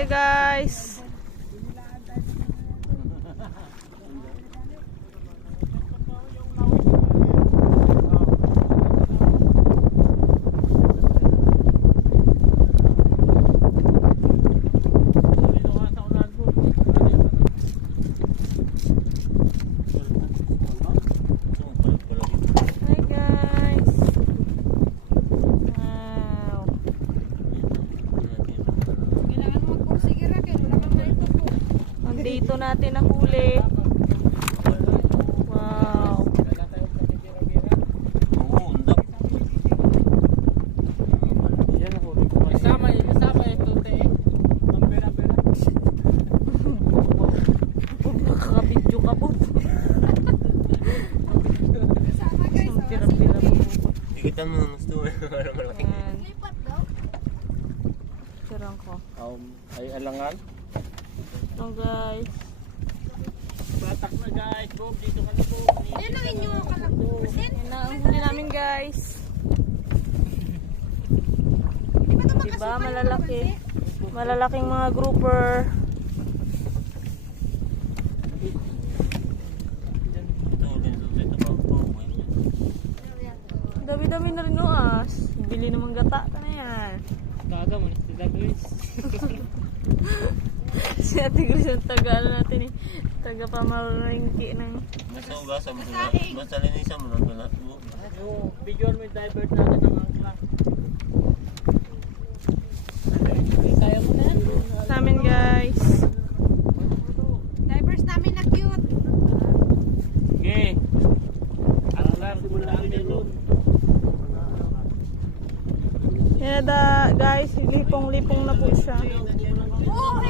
tayo guys. Dito natin nahuli. Wow. Kasama ito, te. Ang pera-pera. Nakaka-video ka po. Kasama guys. Ang pira-pira po. Ikitan mo ng gusto. Malaking. Lipat daw. Sirang ko. Ay alangan. Ito guys. Batak na guys. Bob, dito ka na po. Yan ang inyong kalabusin. Yan na ang huli namin guys. Di ba ito Diba? makasukal yung Malalaki. kalamansi? Malalaking mga grouper. Ito ulit ito pa po. Dami-dami na rin noas. Bili naman gata ka na yan. Taga mo sila guys. Si Ate Grace yung taga ano natin eh. Taga pamalingki ng... Basta ugasan mo sila. Basta linisan mo lang pala. Yung video mo yung divert natin ng angkla. Kaya mo na yan. Namin guys. Divers namin na cute. Okay. Angkla, simulaan meron. Yan na guys. Lipong-lipong na po siya. Oh,